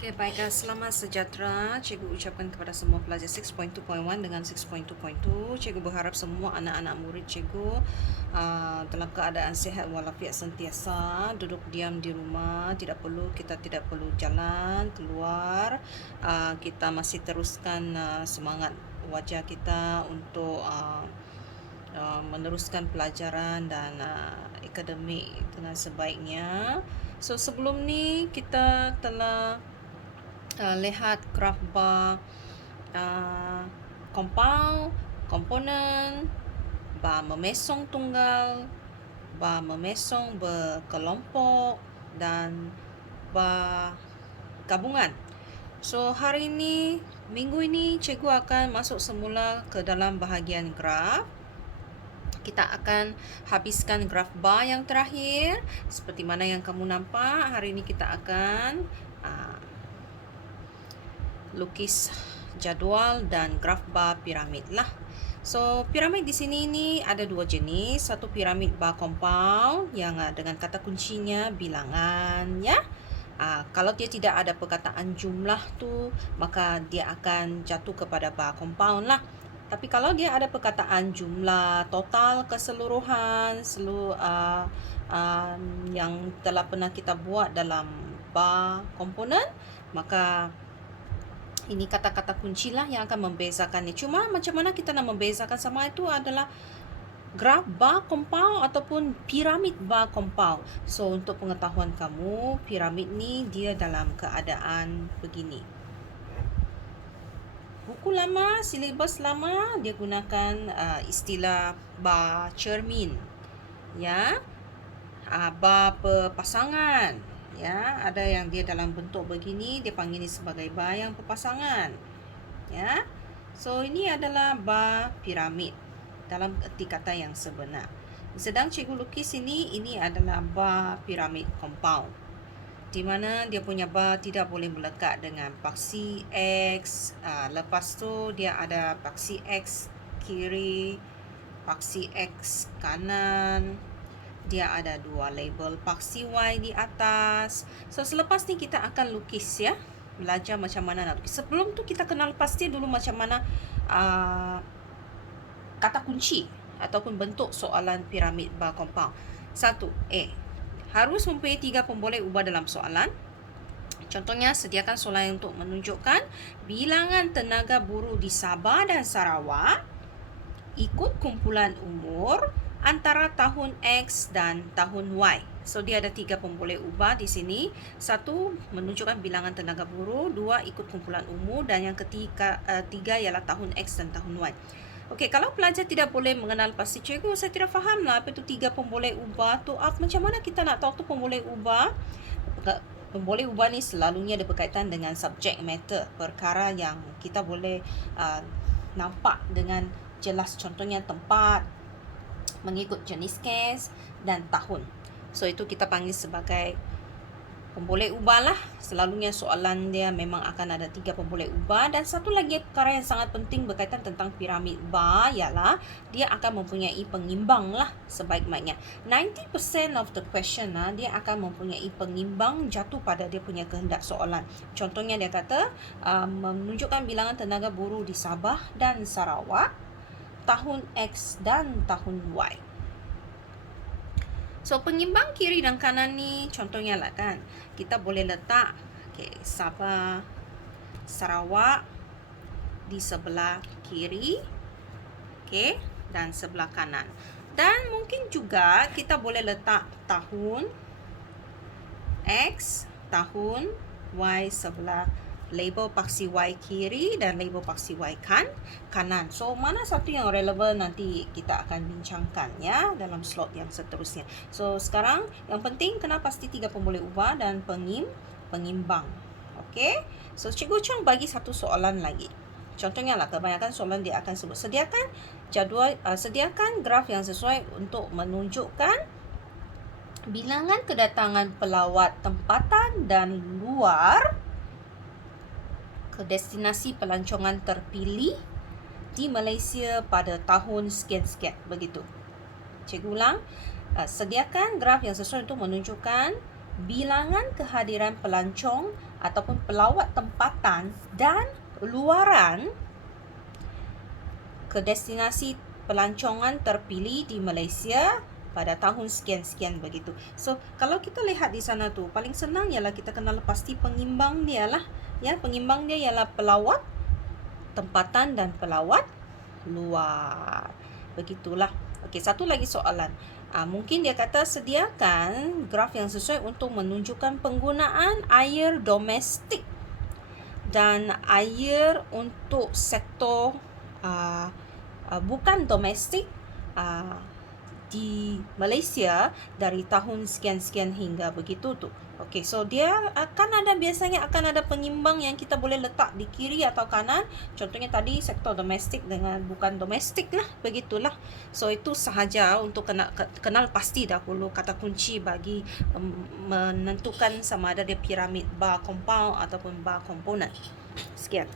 Okay, baiklah, selamat sejahtera. Cikgu ucapkan kepada semua pelajar 6.2.1 dengan 6.2.2. Cikgu berharap semua anak-anak murid cikgu dalam keadaan sihat walafiat sentiasa, duduk diam di rumah, kita tidak perlu jalan keluar. Kita masih teruskan semangat wajah kita untuk meneruskan pelajaran dan akademik dengan sebaiknya. So sebelum ni kita telah lihat graf bar compound, komponen, bar memesong tunggal, bar memesong berkelompok dan bar gabungan. So hari ini, minggu ini cikgu akan masuk semula ke dalam bahagian graf. Kita akan habiskan graf bar yang terakhir. Seperti mana yang kamu nampak, hari ini kita akan lukis jadual dan graf bar piramid lah. So, piramid di sini ni ada dua jenis. Satu piramid bar compound yang dengan kata kuncinya bilangan, ya. Kalau dia tidak ada perkataan jumlah tu, maka dia akan jatuh kepada bar compound lah. Tapi kalau dia ada perkataan jumlah total keseluruhan yang telah pernah kita buat dalam bar komponen, maka ini kata-kata kunci lah yang akan membezakannya. Cuma macam mana kita nak membezakan sama itu adalah graf bar compound ataupun piramid bar compound. So untuk pengetahuan kamu, piramid ni dia dalam keadaan begini. Buku lama, silibus lama, dia gunakan istilah bar cermin, ya, bar berpasangan, ya. Ada yang dia dalam bentuk begini, dia panggil ini sebagai bar yang berpasangan, ya. So ini adalah bar piramid dalam erti kata yang sebenar. Sedang cikgu lukis ini adalah bar piramid compound, di mana dia punya bar tidak boleh melekat dengan paksi X. Lepas tu dia ada paksi X kiri, paksi X kanan. Dia ada dua label paksi Y di atas. So selepas ni kita akan lukis, ya. Belajar macam mana nak lukis. Sebelum tu kita kenal pasti dulu macam mana kata kunci ataupun bentuk soalan piramid bar compound. 1. A. Harus mempunyai 3 pemboleh ubah dalam soalan. Contohnya, sediakan soalan untuk menunjukkan bilangan tenaga buruh di Sabah dan Sarawak ikut kumpulan umur antara tahun X dan tahun Y. So, dia ada 3 pemboleh ubah di sini. 1, menunjukkan bilangan tenaga buruh. 2, ikut kumpulan umur. Dan yang ketiga, 3 ialah tahun X dan tahun Y. Okey, kalau pelajar tidak boleh mengenal pasti, cikgu saya tidak faham lah apa itu 3 pemboleh ubah tu. Macam mana kita nak tahu tu pemboleh ubah? Pemboleh ubah ni selalunya ada berkaitan dengan subject matter, perkara yang kita boleh nampak dengan jelas. Contohnya tempat, mengikut jenis kes dan tahun. So itu kita panggil sebagai pemboleh ubah lah. Selalunya soalan dia memang akan ada 3 pemboleh ubah. Dan satu lagi perkara yang sangat penting berkaitan tentang piramid bar ialah dia akan mempunyai pengimbang lah sebaik-baiknya. 90% of the question dia akan mempunyai pengimbang jatuh pada dia punya kehendak soalan. Contohnya dia kata menunjukkan bilangan tenaga buruh di Sabah dan Sarawak tahun X dan tahun Y. So, pengimbang kiri dan kanan ni contohnya lah kan. Kita boleh letak Sabah, Sarawak di sebelah kiri, dan sebelah kanan. Dan mungkin juga kita boleh letak tahun X, tahun Y sebelah label paksi Y kiri dan label paksi Y kanan. So, mana satu yang relevan nanti kita akan bincangkan, ya, dalam slot yang seterusnya. So, sekarang yang penting kena pasti 3 pemboleh ubah dan pengimbang. Okey. So, Cikgu Chong bagi satu soalan lagi. Contohnya lah, kebanyakan soalan dia akan sebut sediakan jadual, sediakan graf yang sesuai untuk menunjukkan bilangan kedatangan pelawat tempatan dan luar ke destinasi pelancongan terpilih di Malaysia pada tahun sekian-sekian. Begitu. Cikgu ulang. Sediakan graf yang sesuai untuk menunjukkan bilangan kehadiran pelancong ataupun pelawat tempatan dan luaran ke destinasi pelancongan terpilih di Malaysia pada tahun sekian-sekian begitu. So, kalau kita lihat di sana tu, paling senang ialah kita kenal pasti pengimbang dia lah. Ya, pengimbang dia ialah pelawat tempatan dan pelawat luar. Begitulah. Okey, satu lagi soalan. Mungkin dia kata sediakan graf yang sesuai untuk menunjukkan penggunaan air domestik dan air untuk sektor bukan domestik di Malaysia dari tahun sekian-sekian hingga begitu tu. Okey, so dia biasanya akan ada pengimbang yang kita boleh letak di kiri atau kanan. Contohnya tadi sektor domestik dengan bukan domestik lah, begitulah. So itu sahaja untuk kenal pasti dahulu kata kunci bagi menentukan sama ada dia piramid bar compound ataupun bar komponen. Sekian.